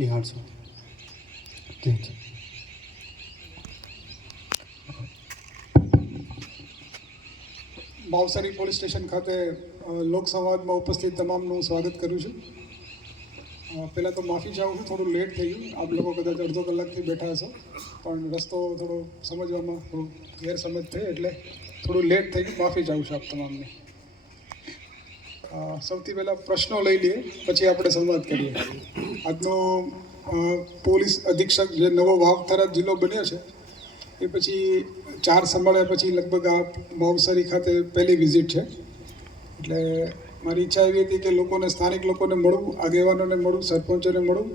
નિહાળશો. જી જી. ભાવસારી police station ખાતે લોકસંવાદમાં ઉપસ્થિત તમામનું સ્વાગત કરું છું. પહેલાં તો માફી ચાહું છું, થોડું લેટ થઈ ગયું. આપ લોકો કદાચ અડધો કલાકથી બેઠા હશો, પણ રસ્તો થોડો સમજવામાં થોડું ગેરસમજ થઈ એટલે થોડું લેટ થઈ ગયું. માફી ચાહું છું આપ તમામને. સૌથી પહેલાં પ્રશ્નો લઈ લઈએ, પછી આપણે સંવાદ કરીએ. આજનો પોલીસ અધિક્ષક જે નવો વાવ-થરાદ જિલ્લો બન્યો છે એ પછી 4 સંભાળ્યા પછી લગભગ આ ભાવસારી ખાતે પહેલી વિઝિટ છે. એટલે મારી ઈચ્છા એવી હતી કે લોકોને, સ્થાનિક લોકોને મળવું, આગેવાનોને મળવું, સરપંચોને મળવું,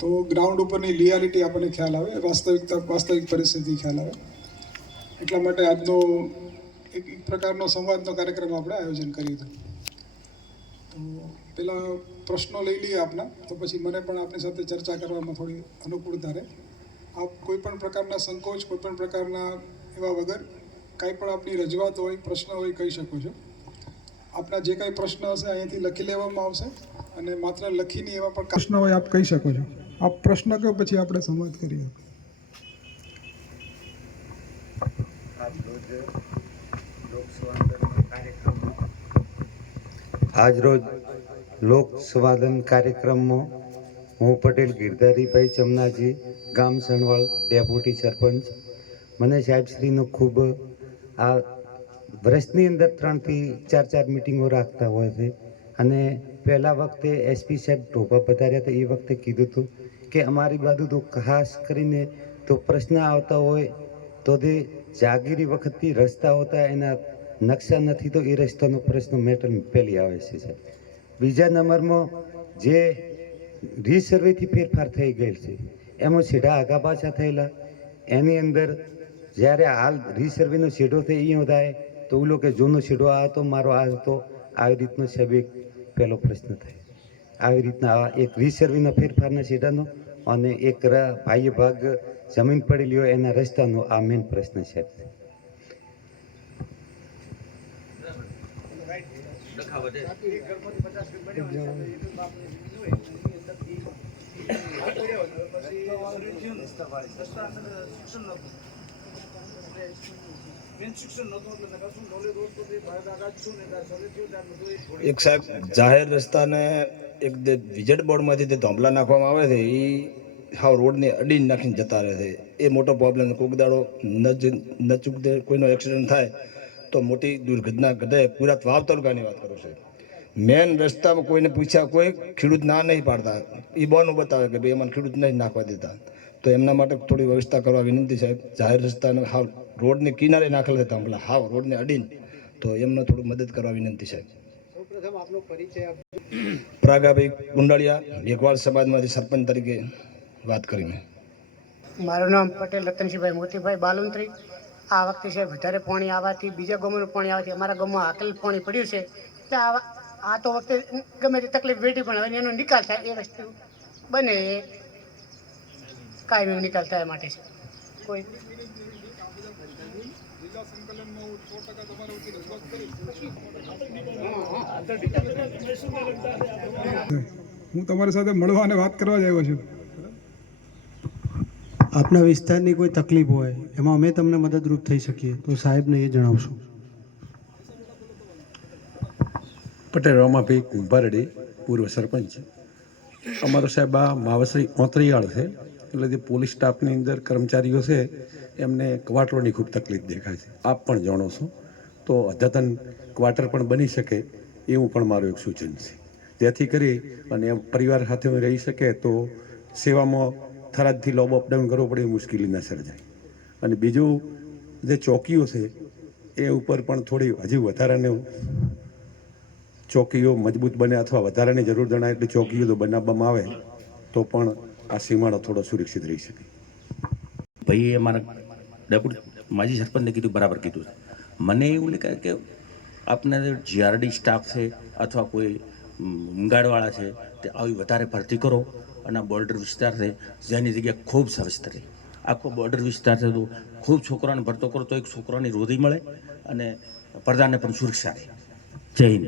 તો ગ્રાઉન્ડ ઉપરની રિયાલિટી આપણને ખ્યાલ આવે, વાસ્તવિક પરિસ્થિતિ ખ્યાલ આવે. એટલા માટે આજનો એક પ્રકારનો સંવાદનો કાર્યક્રમ આપણે આયોજન કર્યું હતું. તો પહેલાં પ્રશ્નો લઈ લઈએ આપના, તો પછી મને પણ આપણી સાથે ચર્ચા કરવામાં થોડી અનુકૂળતા રહે. આપ કોઈ પણ પ્રકારના સંકોચ, કોઈ પણ પ્રકારના એવા વગર કાંઈ પણ આપની રજૂઆત હોય, પ્રશ્ન હોય, કહી શકો છો. આપના જે કાંઈ પ્રશ્ન હશે અહીંયાથી લખી લેવામાં આવશે, અને માત્ર લખીને એવા પણ પ્રશ્ન હોય આપ કહી શકો છો. આપ પ્રશ્ન કહો, પછી આપણે સંવાદ કરીએ. આજરોજ લોક સંવાદન કાર્યક્રમમાં હું પટેલ ગિરધારીભાઈ ચમનાજી, ગામ સણવાળ, ડેપ્યુટી સરપંચ. મને સાહેબશ્રીનો ખૂબ આ વર્ષની અંદર 3 થી 4 મિટિંગો રાખતા હોય છે. અને પહેલા વખતે એસપી સાહેબ ઢોભા પધાર્યા હતા, એ વખતે કીધું હતું કે અમારી બાજુ તો ખાસ કરીને તો પ્રશ્ન આવતા હોય તો તે જાગીરી વખતથી રસ્તા હોતા એના નકશા નથી, તો એ રસ્તાનો પ્રશ્ન મેટર પહેલી આવે છે સાહેબ. બીજા નંબરમાં જે રીસર્વેથી ફેરફાર થઈ ગયેલ છે એમાં સીધા આગા પાછા થયેલા, એની અંદર જ્યારે હાલ રીસર્વેનો શેડો થઈ અહીંયા થાય તો ઓલો કે જૂનો શેડો આ હતો, મારો આ હતો, આવી રીતનો સાહેબ એક પહેલો પ્રશ્ન થાય. આવી રીતના એક રીસર્વેના ફેરફારના શેડાનો અને એક ભાઈએ ભાગ જમીન પડેલી હોય એના રસ્તાનો આ મેઇન પ્રશ્ન છે. એક સાહેબ જાહેર રસ્તાને એક વિજેટ બોર્ડમાંથી જે ધોંભલા નાખવામાં આવે છે એ હાવ રોડને અડીને નાખીને જતા રહે છે. એ મોટો પ્રોબ્લેમ. કોઈક દાડો નચૂક કોઈનો એક્સિડન્ટ થાય તો મોટી દુર્ઘટના ઘટે. પૂરા વાવ તાલુકાની વાત કરું છું. મેન રસ્તામાં કોઈને પૂછ્યા, કોઈ ખેડૂત ના નહીં પાડતા, એ બોનું બતાવે કે ભાઈ એમાં ખેડૂત નહીં નાખવા દેતા. તો એમના માટે થોડી વ્યવસ્થા કરવા વિનંતી સાહેબ. જાહેર રસ્તાને હાવ રોડની કિનારે નાખેલા હતા હમણાં, હાવ રોડને અડીને, તો એમને થોડું મદદ કરવા વિનંતી સાહેબ. સૌપ્રથમ આપનો પરિચય આપજો. પ્રાગાભાઈ ગુંડાળિયા, મેઘવાળ સમાજમાંથી સરપંચ તરીકે વાત કરીને. મારું નામ પટેલ રતનસિંહભાઈ મોતીભાઈ બાલુંત્રી. આ વખતે છે વધારે પાણી આવવાથી, બીજા ગામોનું પાણી આવવાથી અમારા ગામમાં હાકેલ પાણી પડ્યું છે. એટલે આ તો વખતે ગમે તે તકલીફ વેઠી, પણ હવે એનો નિકાલ થાય એ વસ્તુ બને એ કાયમી નિકાલ થાય માટે છે. કોઈ હું તમારી સાથે મળવા અને વાત કરવા જ આવ્યો છું. આપના વિસ્તારની કોઈ તકલીફ હોય એમાં અમે તમને મદદરૂપ થઈ શકીએ તો સાહેબને એ જણાવશો. પટેલ રમાભાઈ કુંભારડી, પૂર્વ સરપંચ. અમારો સાહેબ આ માવસરી ઓતરિયાળ છે, એટલે જે પોલીસ સ્ટાફની અંદર કર્મચારીઓ છે એમને ક્વાર્ટરોની ખૂબ તકલીફ દેખાય છે. આપ પણ જાણો છો, તો અદ્યતન ક્વાર્ટર પણ બની શકે એવું પણ મારું એક સૂચન છે. જેથી કરી અને પરિવાર સાથે રહી શકે તો સેવામાં થરાદથી લોબ અપડાઉન કરવો પડે એ મુશ્કેલી ન સર્જાય. અને બીજું જે ચોકીઓ છે એ ઉપર પણ થોડી હજી વધારાને ચોકીઓ મજબૂત બને અથવા વધારાની જરૂર જણાય એટલે ચોકીઓ તો બનાવવામાં આવે તો પણ આ સીમાડો થોડો સુરક્ષિત રહી શકે. ભાઈએ અમારા ડેપ્યુટી માજી સરપંચને કીધું, બરાબર કીધું. મને એવું લાગે કે આપને જીઆરડી સ્ટાફ છે અથવા કોઈ હોમગાર્ડવાળા છે તે આવી વધારે ભરતી કરો, અને બોર્ડર વિસ્તાર છે જેની જગ્યા ખૂબ સરસ રહે. આખો બોર્ડર વિસ્તાર છે તો ખૂબ છોકરાને ભરતો કરો તો એક છોકરાની રોજી મળે અને પ્રજાને પણ સુરક્ષા રહે. જય હિન્દ.